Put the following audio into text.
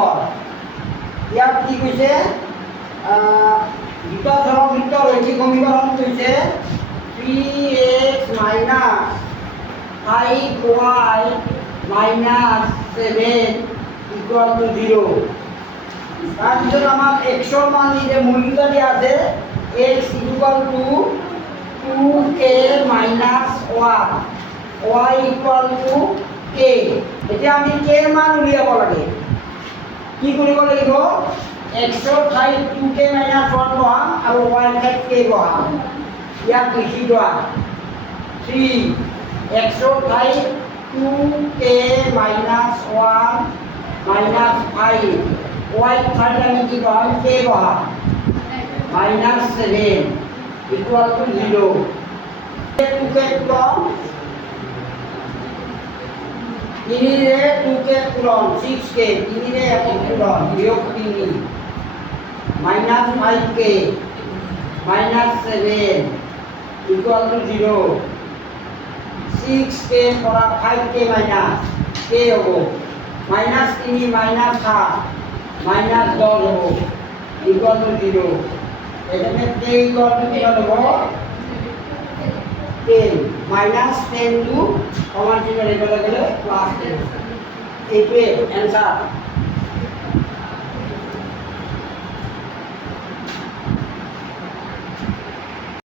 number ইয়াত কি কৈছে দুটা চলকযুক্ত ৰৈখিক সমীকৰণ কৈছে 3x minus 5y minus 7 equal to 0 তাৰপিছত আমাক xৰ মান দিছে মূলকেইটা দিয়া আছে x equal to 2k minus 1 y equal to k এতিয়া আমি k ৰ মান উলিয়াব লাগে কি কৰিব লাগিব x ৰ ঠাইত 2k মাইনাছ 1 বহাম আৰু y ৰ ঠাইত k বহাম ইয়াত লিখি লোৱা 3 x ৰ ঠাইত 2k মাইনাছ 1 মাইনাছ 5 y ৰ ঠাইত আমি কি বহাম k বহাম মাইনাছ 7 ইকুয়াল টু 0 2k কম 3 रे 2k पूरण 6k 3 रे 1 पूरण वियोग 3 minus 5k minus 7 equal to 0 6k পৰা 5k माइनस k হ'ব माइनस 3 माइनस 7 माइनस 10 হ'ব इक्वल टू 0 এখানে k ইকুয়াল টু কি হ'ব 10 माइनस 10 टू कमन चिन्ह লেখা গেলে প্লাস 10 এইটোৱে এনসাৰ